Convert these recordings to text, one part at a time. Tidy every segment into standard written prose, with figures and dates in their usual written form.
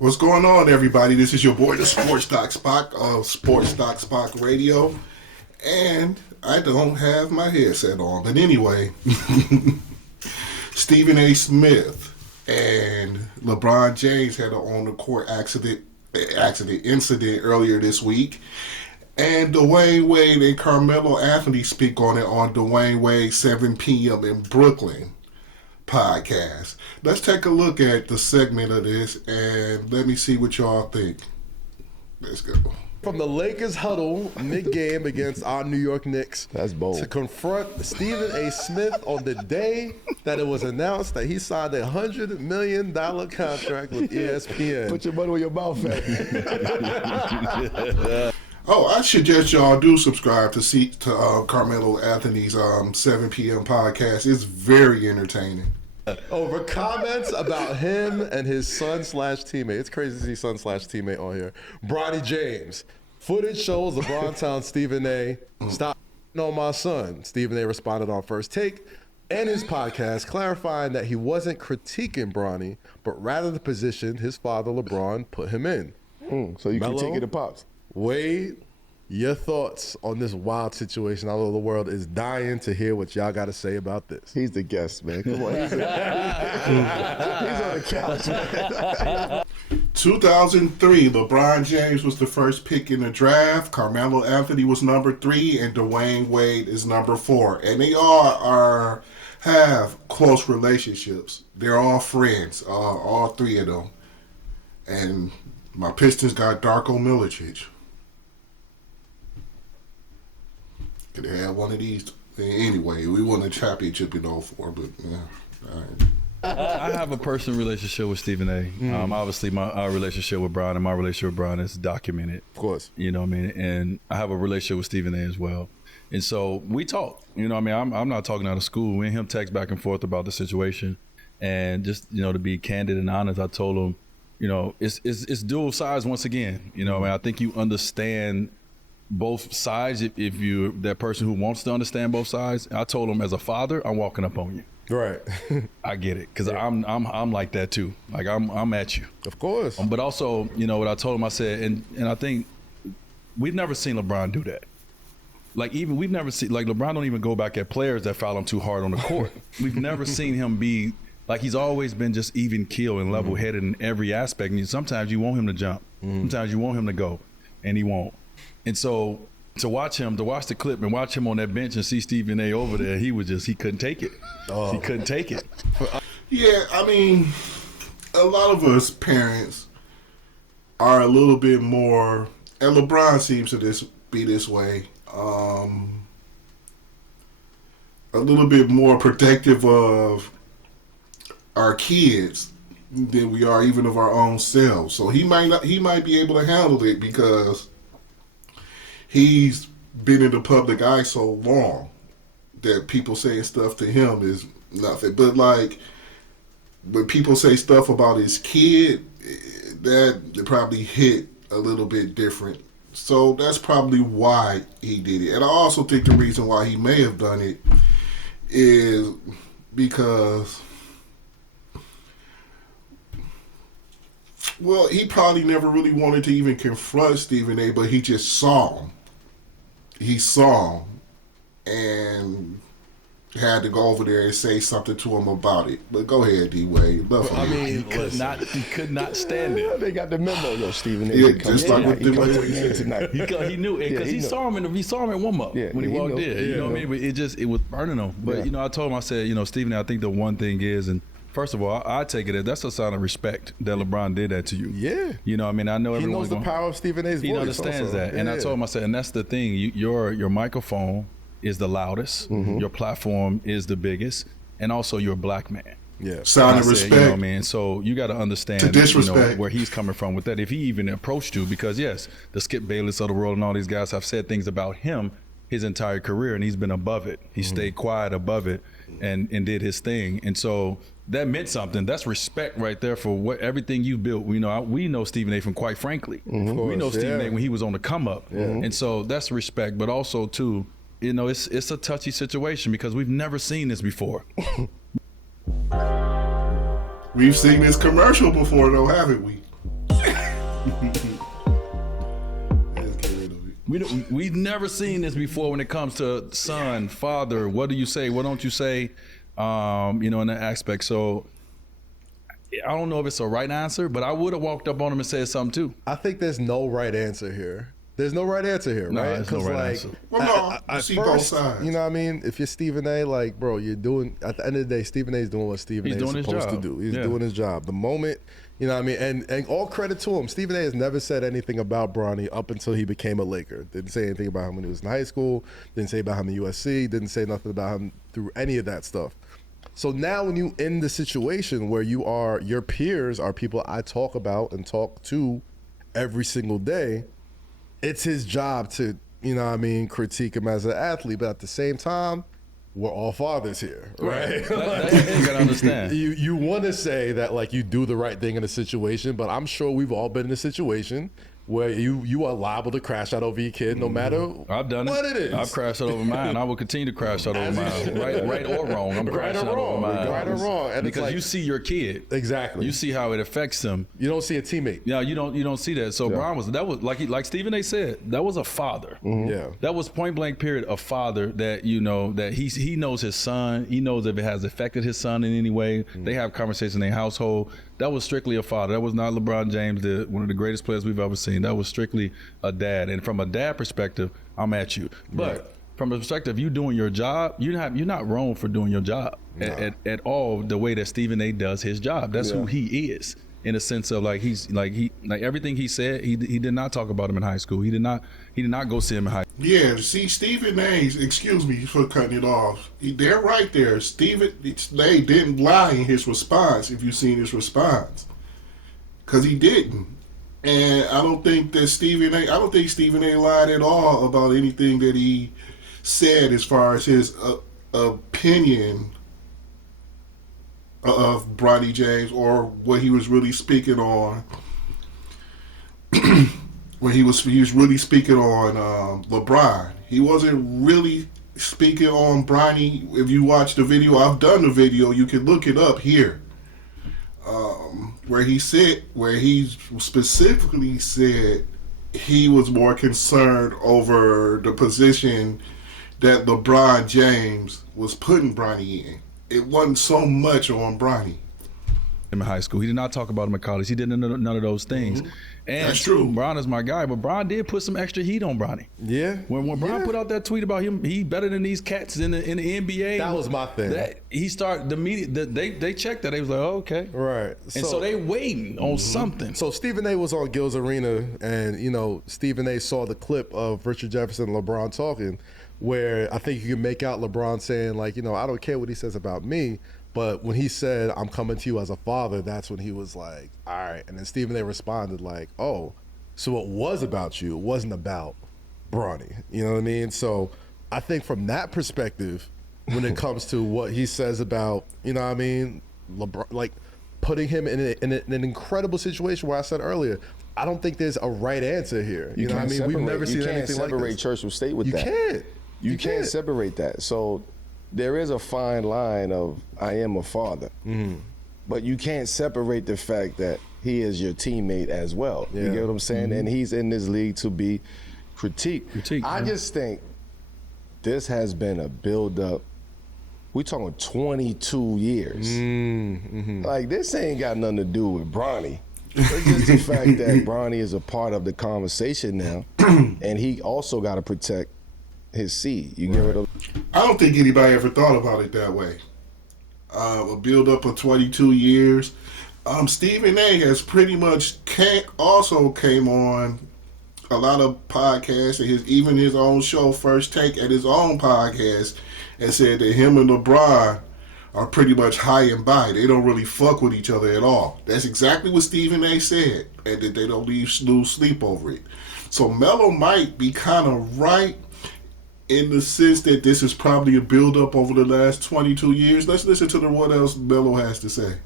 What's going on, everybody? This is your boy, the Sports Doc Spock of Sports Doc Spock Radio. And I don't have my headset on. But anyway, Stephen A. Smith and LeBron James had an on-the-court incident earlier this week. And Dwyane Wade and Carmelo Anthony speak on it on Dwyane Wade 7 p.m. in Brooklyn podcast. Let's take a look at the segment of this and let me see what y'all think. Let's go. From the Lakers huddle mid-game against our New York Knicks. That's bold. To confront Stephen A. Smith on the day that it was announced that he signed a $100 million contract with ESPN. Put your money where your mouth at. Oh, I suggest y'all do subscribe to Carmelo Anthony's 7 p.m. podcast. It's very entertaining. Over comments about him and his son/teammate. It's crazy to see son/teammate on here. Bronny James. Footage shows LeBron telling Stephen A, stop on my son. Stephen A responded on First Take and his podcast, clarifying that he wasn't critiquing Bronny, but rather the position his father LeBron put him in. So you Melo, critiquing the pops. Wade, your thoughts on this wild situation? I know the world is dying to hear what y'all got to say about this. He's the guest, man. Come on. He's on the couch, man. 2003, LeBron James was the first pick in the draft. Carmelo Anthony was number 3, and Dwyane Wade is number 4. And they all have close relationships. They're all friends, all three of them. And my Pistons got Darko Milicic. Could have had one of these. Anyway, we won a championship in 04, but yeah. All right. I have a personal relationship with Stephen A. Obviously, our relationship with Brian and my relationship with Brian is documented. Of course. You know what I mean? And I have a relationship with Stephen A. as well. And so we talk. You know what I mean? I'm not talking out of school. Me and him text back and forth about the situation. And just, you know, to be candid and honest, I told him, you know, it's dual sides once again. You know, I mean, I think you understand both sides if you're that person who wants to understand both sides. I told him, as a father, I'm walking up on you. Right. I get it, because I'm like that too. Like I'm at you. Of course. But also, you know what I told him, I said, and I think we've never seen LeBron do that. Like we've never seen, like LeBron don't even go back at players that foul him too hard on the court. We've never seen him be, like, he's always been just even keel and level headed in every aspect. And sometimes you want him to jump. Sometimes you want him to go, and he won't. And so to watch the clip and watch him on that bench and see Stephen A. over there, he couldn't take it. He couldn't take it. Yeah, I mean, a lot of us parents are a little bit more, and LeBron seems to be this way, a little bit more protective of our kids than we are even of our own selves. So he might be able to handle it because he's been in the public eye so long that people saying stuff to him is nothing. But like, when people say stuff about his kid, that probably hit a little bit different. So that's probably why he did it. And I also think the reason why he may have done it is because, well, he probably never really wanted to even confront Stephen A., but he just saw him. He saw him and had to go over there and say something to him about it. But go ahead, D-Wade. He could not stand it. They got the memo, though, Stephen A. Yeah, just like with the tonight. He knew it because he saw him at warm up when he walked in. You know what I mean? But it was burning him. But you know, I told him, I said, you know, Stephen, I think the one thing is, and first of all, I take it as that's a sign of respect that LeBron did that to you. Yeah. You know, I mean, I know he knows the power of Stephen A.'s voice. He understands that. And I told him, I said, and that's the thing. Your microphone is the loudest. Your platform is the biggest. And also, you're a black man. Yeah. Sign of respect. You know what I mean? So you got to understand where he's coming from with that. If he even approached you, because yes, the Skip Bayless of the world and all these guys have said things about him his entire career, and he's been above it. He stayed quiet above it and did his thing. And so that meant something. That's respect right there for everything you built. We know Stephen A. from Quite Frankly. We know Stephen A. when he was on the come up. And so that's respect. But also too, you know, it's a touchy situation because we've never seen this before. We've seen this commercial before though, haven't we? We've never seen this before when it comes to son, father. What do you say? What don't you say? In that aspect. So I don't know if it's a right answer, but I would have walked up on him and said something too. I think there's no right answer here. There's no right answer here, No, right? there's no right answer. Well, no, you see both sides. You know what I mean? If you're Stephen A, like, bro, you're doing, at the end of the day, Stephen A is doing what Stephen A is supposed to do. He's doing his job. The moment, you know what I mean? And all credit to him. Stephen A has never said anything about Bronny up until he became a Laker. Didn't say anything about him when he was in high school. Didn't say about him in USC. Didn't say nothing about him through any of that stuff. So now when you in the situation where your peers are people I talk about and talk to every single day, it's his job to, you know what I mean, critique him as an athlete, but at the same time, we're all fathers here, right? That's the thing you gotta understand. You want to say that like you do the right thing in a situation, but I'm sure we've all been in a situation where you are liable to crash out over your kid no matter I've done what it is. I've crashed out over mine. I will continue to crash out over mine. Right or wrong. I'm crashing out over mine. Right or wrong. And because you see your kid. Exactly. You see how it affects them. You don't see a teammate. Yeah, you don't see that. So Brian was like Stephen A said, that was a father. Yeah. That was point blank period a father that that he knows his son. He knows if it has affected his son in any way. They have conversations in their household. That was strictly a father. That was not LeBron James, one of the greatest players we've ever seen. That was strictly a dad. And from a dad perspective, I'm at you. But from a perspective, you doing your job, you're not wrong for doing your job at all. The way that Stephen A does his job, that's who he is. In a sense of like everything he said, he did not talk about him in high school. He did not go see him in high school. Yeah, see, Stephen A. Excuse me for cutting it off. They're right there. Stephen A. didn't lie in his response. If you've seen his response, because he didn't, and I don't think Stephen A. lied at all about anything that he said as far as his opinion of Bronny James or what he was really speaking on. When he was really speaking on LeBron, he wasn't really speaking on Bronny. If you watch the video, I've done the video. You can look it up here, where he specifically said he was more concerned over the position that LeBron James was putting Bronny in. It wasn't so much on Bronny. In high school, he did not talk about him in college. He did none of those things. And that's true. Bron is my guy, but Bron did put some extra heat on Bronny. Yeah. When Bron put out that tweet about him, he better than these cats in the NBA. That was my thing. He started the media. They checked that. They was like, oh, okay, right. And so they waiting on something. So Stephen A. was on Gil's Arena, and Stephen A. saw the clip of Richard Jefferson and LeBron talking, where I think you can make out LeBron saying like, I don't care what he says about me. But when he said, I'm coming to you as a father, that's when he was like, all right. And then Stephen A. responded like, oh, so it was about you. It wasn't about Bronny. You know what I mean? So I think from that perspective, when it comes to what he says about, LeBron, like putting him in an incredible situation where I said earlier, I don't think there's a right answer here. You know what I mean? We've never seen anything like this. You can't separate church from state with that. You can't separate that. So there is a fine line of I am a father, but you can't separate the fact that he is your teammate as well. You get what I'm saying? And he's in this league to be critiqued. I just think this has been a build-up. We're talking 22 years. Like, this ain't got nothing to do with Bronny. It's just the fact that Bronny is a part of the conversation now, and he also got to protect his seed. You get what I'm saying? I don't think anybody ever thought about it that way. A build up of 22 years. Stephen A. has pretty much also came on a lot of podcasts and even his own show, First Take, at his own podcast, and said that him and LeBron are pretty much high and by. They don't really fuck with each other at all. That's exactly what Stephen A. said, and that they don't lose sleep over it. So Melo might be kind of right in the sense that this is probably a build-up over the last 22 years. Let's listen to what else Melo has to say.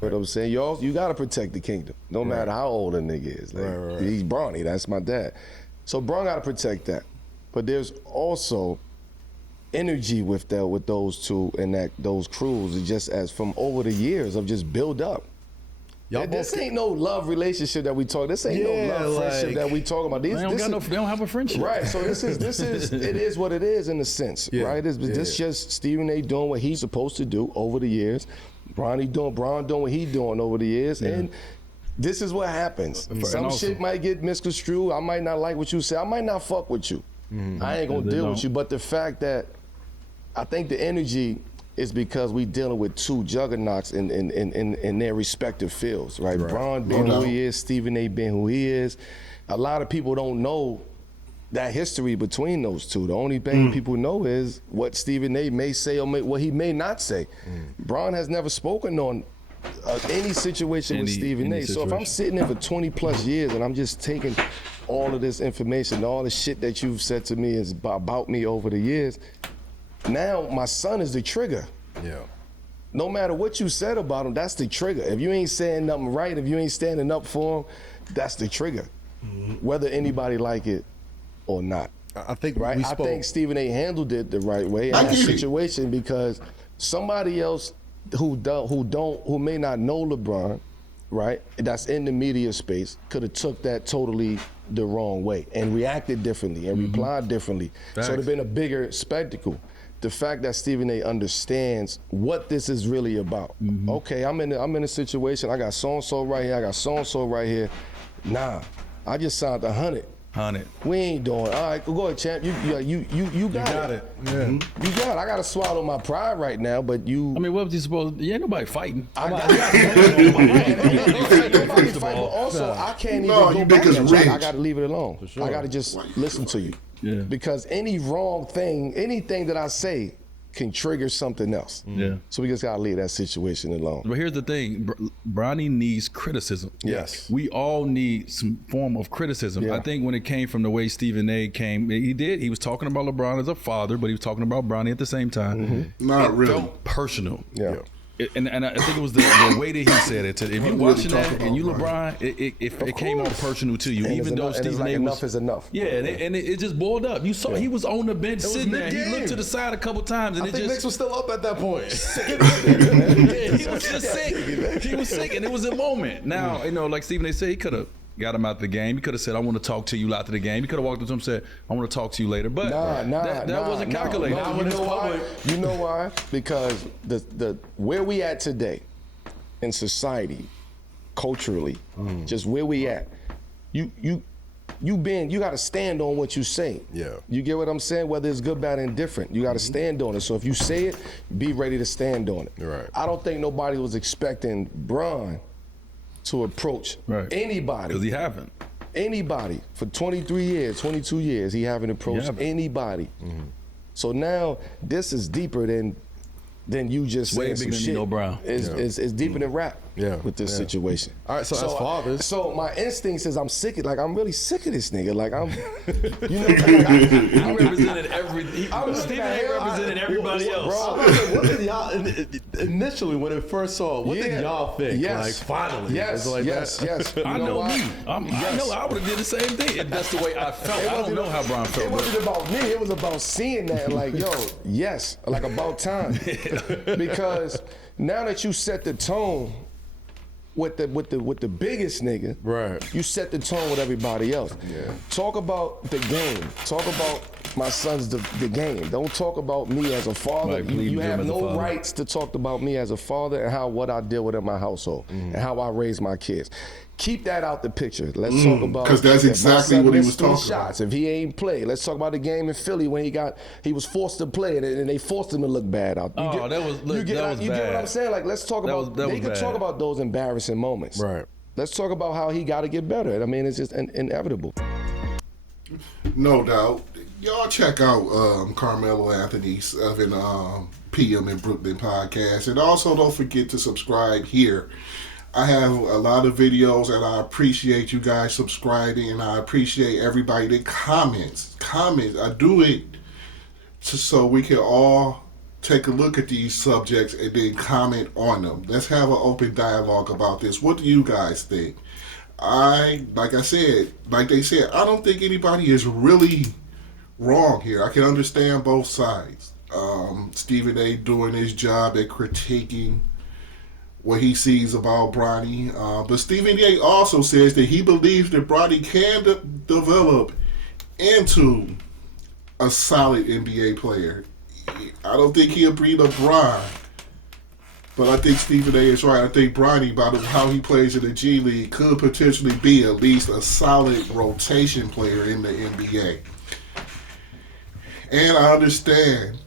What I'm saying, you got to protect the kingdom, no matter how old a nigga is. Like, he's Bronny, that's my dad. So Bron got to protect that. But there's also energy with those two and those crews, just as from over the years of just build up. This ain't no love relationship that we talk. This ain't no love friendship that we talk about. They don't have a friendship. Right. So this is it is what it is in a sense. Right. This just Stephen A. doing what he's supposed to do over the years. Bron doing what he's doing over the years. And this is what happens. Some shit might get misconstrued. I might not like what you say. I might not fuck with you. I ain't gonna deal with you. But the fact that I think the energy is because we dealing with two juggernauts in their respective fields, right? Bron being who he is, Stephen A. being who he is. A lot of people don't know that history between those two. The only thing people know is what Stephen A. may say or what he may not say. Bron has never spoken on any situation with Stephen A. So if I'm sitting there for 20 plus years and I'm just taking all of this information, all the shit that you've said to me is about me over the years, now my son is the trigger. Yeah. No matter what you said about him, that's the trigger. If you ain't saying nothing right, if you ain't standing up for him, that's the trigger. Whether anybody like it or not. I think right. I think Stephen A. handled it the right way in that situation because somebody else who may not know LeBron, right, that's in the media space, could have took that totally the wrong way and reacted differently and replied differently. So it'd have been a bigger spectacle. The fact that Stephen A. understands what this is really about. Okay, I'm in a situation. I got so and so right here. I got so and so right here. Nah, I just signed 100. We ain't doing. All right, go ahead, champ. You got it. Yeah. You got it. I gotta swallow my pride right now, but you. I mean, what was you supposed? You ain't nobody fighting. Nobody fighting. Also, I can't even go back. I gotta leave it alone. Sure. I gotta just listen to you. Yeah. Because any wrong thing, anything that I say, can trigger something else. Yeah. So we just gotta leave that situation alone. But here's the thing, Bronny needs criticism. Yes. We all need some form of criticism. Yeah. I think when it came from the way Stephen A. came, he was talking about LeBron as a father, but he was talking about Bronny at the same time. Not really. It felt personal. Yeah. And I think it was the way that he said it. If you're watching that and you LeBron, it came off personal to you, and even though Stephen A. enough is enough. Yeah, and it just boiled up. You saw he was on the bench sitting there. He looked to the side a couple times, and I think Knicks was still up at that point. He was just sick. He was sick, and it was a moment. Now, like Stephen A. said, he could have got him out the game. He could have said, "I want to talk to you after the game." He could have walked up to him and said, "I want to talk to you later." But that wasn't calculated. You know why? Because the where we at today in society, culturally, just where we at, you got to stand on what you say. Yeah. You get what I'm saying? Whether it's good, bad, and indifferent, you got to stand on it. So if you say it, be ready to stand on it. Right. I don't think nobody was expecting Bron to approach anybody. Because he haven't. Anybody for 23 years, 22 years, he haven't approached anybody. So now this is deeper than you just saying some shit. It's deeper than rap with this situation. All right, so as fathers. So my instinct says I'm sick. Like I'm really sick of this nigga. Like I'm, I represented everybody else. Bro, what did y'all initially when it first saw? What did y'all think? Like finally, yes. I know me. I know I would have did the same thing. That's the way I felt. I don't know how Bron felt. It wasn't about me. It was about seeing that. Like like about time. Because now that you set the tone with the biggest nigga, right? You set the tone with everybody else. Yeah. Talk about the game. Talk about my son's the game. Don't talk about me as a father. You have no rights to talk about me as a father and what I deal with in my household and how I raise my kids. Keep that out the picture. Let's talk about because that's exactly what he was talking shots. If he ain't play, let's talk about the game in Philly when he was forced to play and they forced him to look bad out. That was bad. You get what I'm saying? Like let's talk about. They could talk about those embarrassing moments. Right. Let's talk about how he got to get better. I mean, it's just inevitable. No doubt. Y'all check out Carmelo Anthony's 7 p.m. in Brooklyn podcast, and also don't forget to subscribe here. I have a lot of videos, and I appreciate you guys subscribing, and I appreciate everybody that comments. I do it so we can all take a look at these subjects and then comment on them. Let's have an open dialogue about this. What do you guys think? Like they said, I don't think anybody is really wrong here. I can understand both sides. Stephen A. doing his job at critiquing what he sees about Bronny. But Stephen A. also says that he believes that Bronny can develop into a solid NBA player. I don't think he'll be LeBron, but I think Stephen A. is right. I think Bronny, by how he plays in the G League, could potentially be at least a solid rotation player in the NBA. And I understand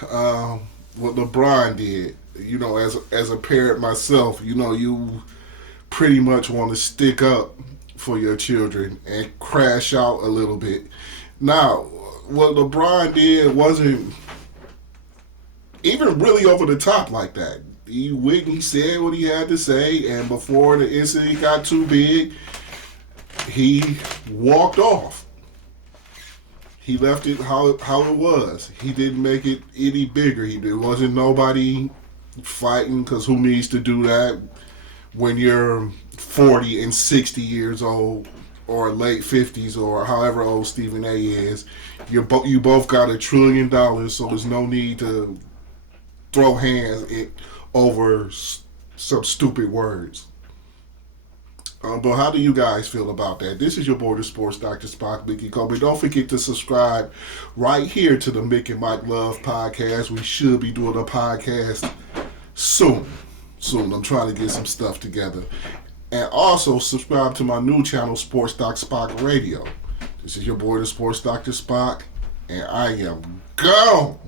what LeBron did. You know, as a parent myself, you know, you pretty much want to stick up for your children and crash out a little bit. Now, what LeBron did wasn't even really over the top like that. He said what he had to say, and before the incident got too big, he walked off. He left it how it was. He didn't make it any bigger. There wasn't nobody fighting, because who needs to do that when you're 40 and 60 years old, or late 50s, or however old Stephen A. is. You both got $1 trillion, so there's no need to throw hands over some stupid words. But how do you guys feel about that? This is your boy, the Sports Dr. Spock, Mickey Kobe. Don't forget to subscribe right here to the Mick and Mike Love podcast. We should be doing a podcast soon. I'm trying to get some stuff together. And also subscribe to my new channel, Sports Doc Spock Radio. This is your boy, the Sports Dr. Spock, and I am gone.